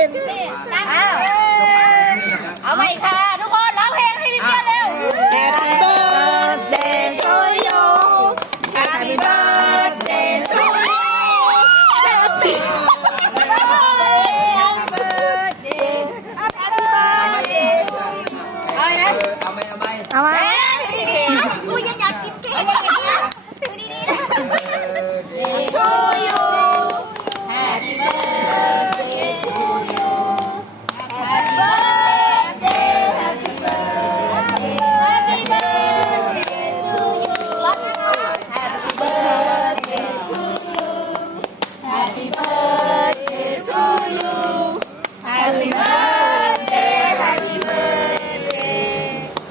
ินเอาใหม่ค่ะทุกคนร้องเพลงให้พี่เบียเร็ว Happy birthday to you Happy birthday to you เอาไหมเอาไหมเอาไหม